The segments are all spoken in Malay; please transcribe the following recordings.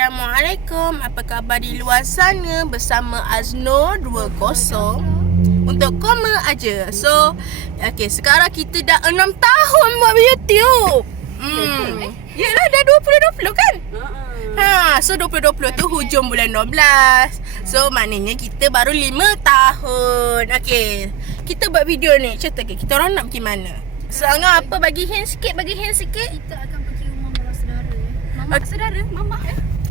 Assalamualaikum, apa khabar di luar sana? Bersama Azno 20 untuk koma aja. So, okay, sekarang kita dah 6 tahun buat YouTube. Yelah, dah 2020 kan? So 2020 tu hujung bulan 12. So maknanya kita baru 5 tahun. Okay, kita buat video ni. Cerita ke kita orang nak pergi mana? Seangah apa? Bagi hint sikit. Kita akan pergi rumah mama saudara.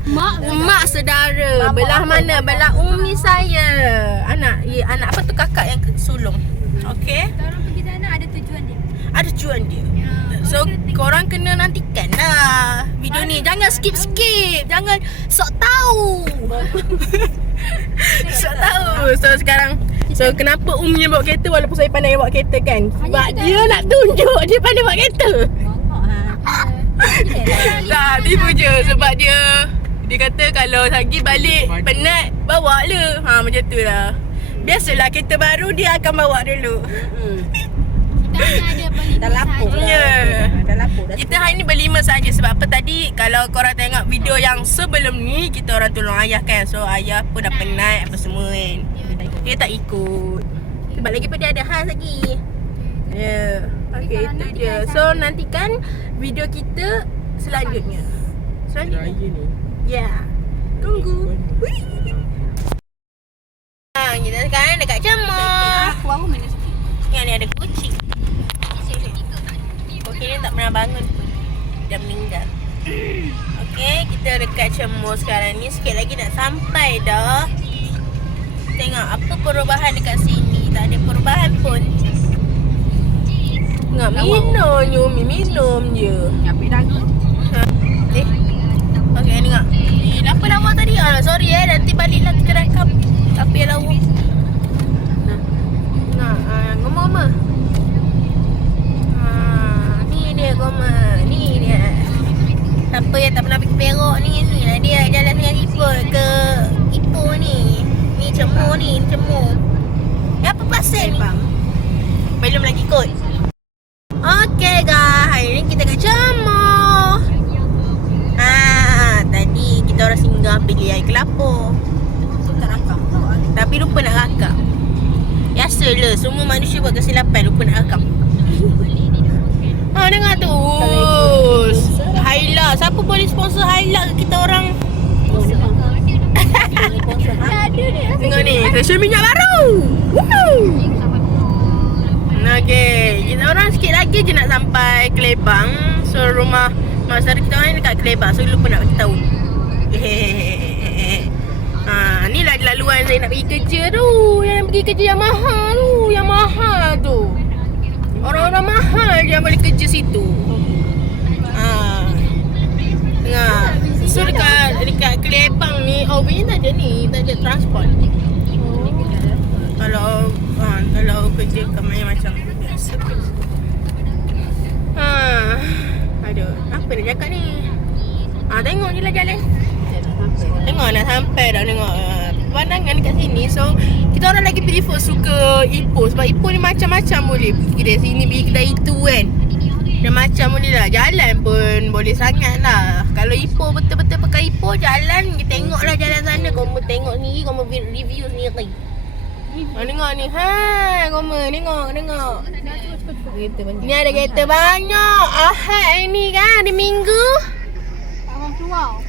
Mak saudara. Belah mana? Belah umi saya. Anak apa tu, kakak yang sulung. Okay, Kita orang pergi sana ada tujuan dia. ada tujuan dia. So korang kena nantikan lah video ni. Jangan skip. Jangan sok tahu. Sok tahu. So sekarang, so kenapa Umi bawa kereta walaupun saya pandai bawa kereta kan? Sebab dia nak tunjuk dia pandai bawa kereta. Tak, tipu je. Sebab dia kata kalau lagi balik penat, bawa le. Macam tu lah. Biasalah kereta baru dia akan bawa dulu. Kita hanya ada berlima Dah lapuk sahaja. Ya. Dah lapuk dah. Kita hari ni berlima saja. Sebab apa tadi, kalau korang tengok video yang sebelum ni, kita orang tolong ayah kan. So ayah pun dah penat apa semua kan. Dia tak ikut. Sebab lagi pada ada hal lagi. Ya. Okay, itu je. So nantikan video kita selanjutnya. Ya. Tunggu. Kita sekarang dekat Cemor. Aku mana sikit. Yang ni ada kucing. Okey, dia tak pernah bangun pun. Dah meninggal. Okey, kita dekat Cemor sekarang ni. Sikit lagi nak sampai dah. Tengok apa perubahan dekat sini. Tak ada perubahan pun. Tengok minum je. Nyapi dagu. Okey, tengok. Apa lawa tadi? Sorry nanti baliklah kita rakam. Apa yang lawa? Goma. Ni dia Goma. Ni dia. Siapa yang tak pernah pergi Perak ni lah dia jalan dengan Ipoh ke Ipoh ni. Ni Cemor ni, Cemor. Apa pasal ni? Belum lagi kot. Okey guys, hari ni kita kat Cemor. Tadi kita orang singgah pergi air kelapa. Tak rakam tu. Tapi lupa nak rakam. Biasalah, semua manusia buat kesilapan, lupa nak rakam. Dengar tu. Highlight. Siapa boleh sponsor highlight kita orang? Tengok ni, stesen minyak baru. Woo! Okay, kita orang sikit lagi je nak sampai Kelebang. So rumah mak saudara kita orang ni dekat Kelebang. So lupa nak bagi tahu. Ni lah laluan saya nak pergi kerja tu. Yang pergi kerja yang mahal tu. Yang mahal tu. Orang-orang mahal je yang boleh kerja situ. Tengah. So dekat Kelebang ni, ni tak ada ni. Tak ada transport. Kalau kerja kat macam biasa. Aduh, apa nak cakap ni? Tengok je lah jalan. Tengok nak sampai dah, tengok pemandangan dekat sini. So kita orang lagi prefer suka Ipoh. Sebab Ipoh ni macam-macam boleh. Pergi kedai sini, pergi kedai itu kan. Dan macam boleh lah. Jalan pun boleh sangat lah. Kalau Ipoh betul-betul pakai Ipoh, jalan, tengok lah jalan sana. Kau tengok sendiri, kau review sendiri. Tengok ni. Koma, tengok. Ni ada kereta banyak. Ahad ni kan, ada Minggu. Abang keluar.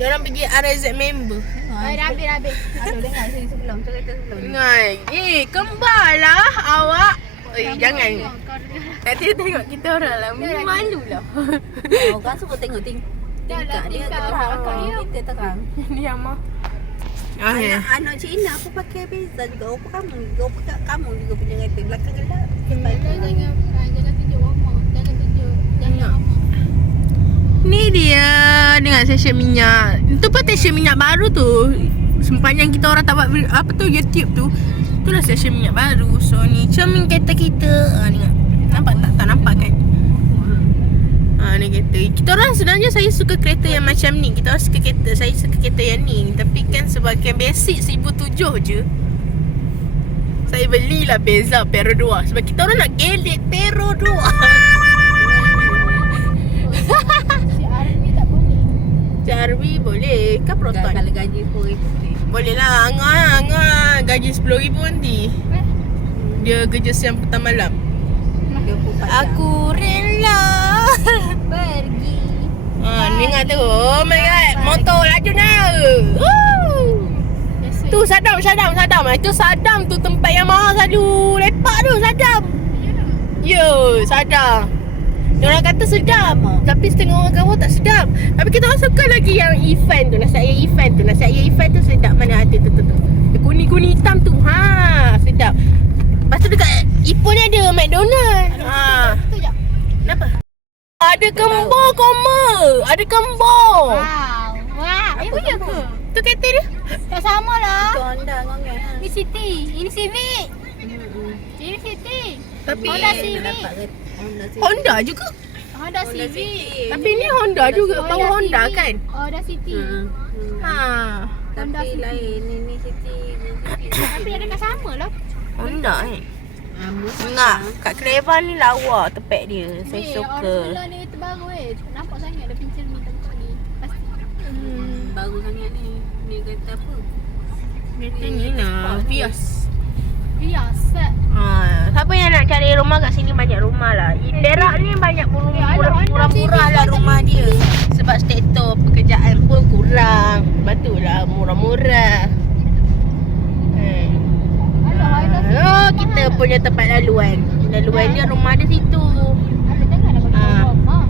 Diorang pergi RZ member. Dah habis. Aduh, dengar sini sebelum. Cerita sebelum. Dengar. Kembar lah awak. Jangan. Nanti tengok kita orang lah. Malu lah. Orang suka tengok tingkah dia tingkah terang. dia. Kita terang. Dia mah. Anak Cina aku pakai beza juga. Rupa kamu juga punya kereta belakang gelap. Jangan tunjuk mama. Jangan tunjuk. Ni dia dengan stesen minyak. Itu pun stesen minyak baru tu. Sepanjang kita orang tak buat apa tu YouTube tu. Itulah stesen minyak baru. So ni cermin kereta kita. Tengok. Nampak tak nampak kan? Ni kereta. Kita orang sebenarnya saya suka kereta yang macam ni. Kita orang suka kereta. Saya suka kereta yang ni. Tapi kan sebagai basic 1,700 je. Saya belilah Beza Pero 2. Sebab kita orang nak gelit Pero 2. CRV boleh. Kan proton. Kalau gaji RM10,000 boleh. Boleh lah. Angah gaji RM10,000 nanti. Dia kerja siang petang malam. 24 jam. Aku rela. Pergi. Dengar tu. Oh my god. Motor laju nak. Tu Saddam. Itu Saddam tu tempat yang mahal selalu lepak tu Saddam. Yo, Saddam. Diorang kata sedap. Tapi setengah orang kawan tak sedap. Tapi kita orang suka lagi yang event tu. Nasi ayam event tu sedap. Mana ada tu. Kuning-kuning hitam tu. Sedap. Lepas tu dekat Ipoh ni ada McDonald. Tu jap. Kenapa? Ada kembar koma. Ada kembar. Wah. Yang punya ke? Tu kereta dia. Tak sama lah. Itu Honda kau kan. Ini City. Ini Civic. Ini City. Tapi Honda Civic. Honda juga. Honda Civic. Tapi ni Honda juga. Power Honda Civic. kan? Honda City. Honda Tapi City. lain ni City. Tapi ada kat sama lah. Honda kan? Enggak. Kat Clever ni lawa tepek dia. Saya suka. Original ni terbaru nampak sangat ada pincel ni tempat ni. Pasti. Baru sangat ni. Ni kata apa? Kereta ni lah. Bias. Biasa. Siapa yang nak cari rumah kat sini banyak rumah lah. Perak ni banyak murah-murah lah rumah dia. Sebab status pekerjaan pun kurang. Patutlah murah-murah. Kita punya tempat laluan. Laluan dia rumah dia situ. Ada janganlah bagi rumah.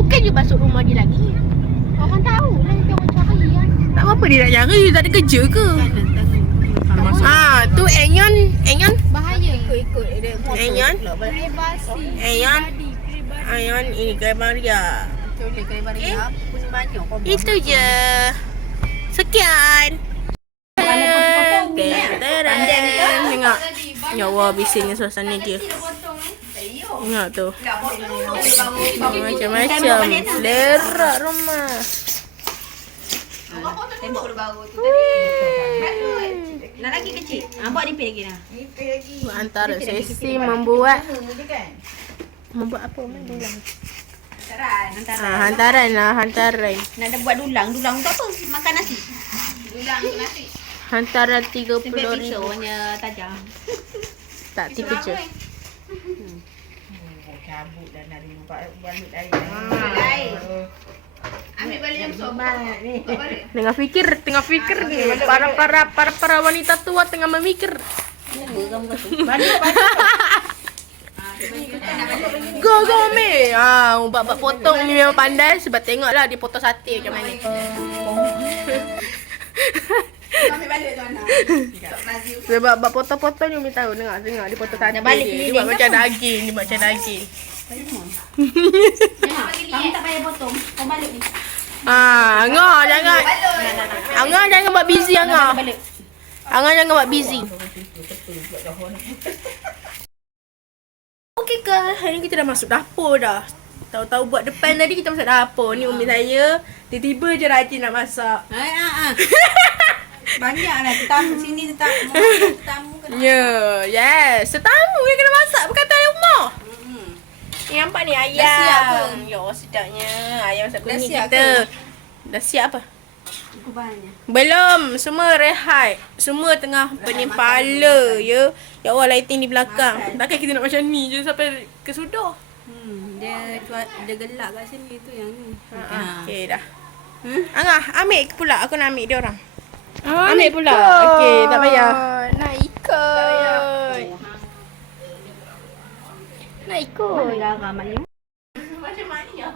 Bukan je masuk rumah dia lagi. Orang tahu lah yang orang cari kan. Tak apa dia nak cari. Tak ada kerja ke? Tu Enyon. Bahaya. Ikut dia. Enyon. Privasi. Enyon. Enyon ini Maria. Colek kali balik pun banyak kau. Itu je. Sekian. Tengok. Ya Allah, bisingnya suasana dia. Tengok tu. Macam-macam. Selera rumah. Tembok baru tu tadi. Nak lagi kecil. Buat nipis lagi dah. Antara sesi membuat apa main dulang. Hantaran. Nak ada buat dulang tu apa? Makan nasi. Dulang tu nasi. Hantaran 30,000. Pisaunya tajam. Tak tipu je. Cabut dah nak balik lain. Ambil balik yang besar ni. Tengah fikir ni. Para wanita tua tengah memikir. Go me. Bab potong ni memang pandai sebab tengoklah dia potong sate macam mana. Ambil balik tu anak. Sebab bab potong-potong ni umi tahu dengar dia potong sate. Dia buat macam daging, Kamu tak payah potong. Kau balik ni. Angah jangan buat busy Angah. Angah jangan buat busy. Okey guys, hari ni kita dah masuk dapur dah. Tahu-tahu buat depan tadi kita masuk dapur. Ni umi saya tiba-tiba je rajin nak masak. Banyaklah tetamu sini tetamu kena. Yes. Tetamu yang kena masak bukan tuan rumah. Ni nampak ni ayam. Dah siap ke? Ya Allah sedapnya. Ayam masak kunyit siap kita. Dah siap apa? Kubannya. Belum. Semua rehat. Semua tengah pening pala ya. Ya Allah lighting di belakang. Takkan kita nak macam ni je sampai ke sudah. Dia gelak kat sini tu yang ni. Okey dah. Angah, ambil pula. Aku nak ambil dia orang. Ambil pula. Okey, tak payah. Nak ikut. Nak ikut. Mana garam maknya? Macam mana ya?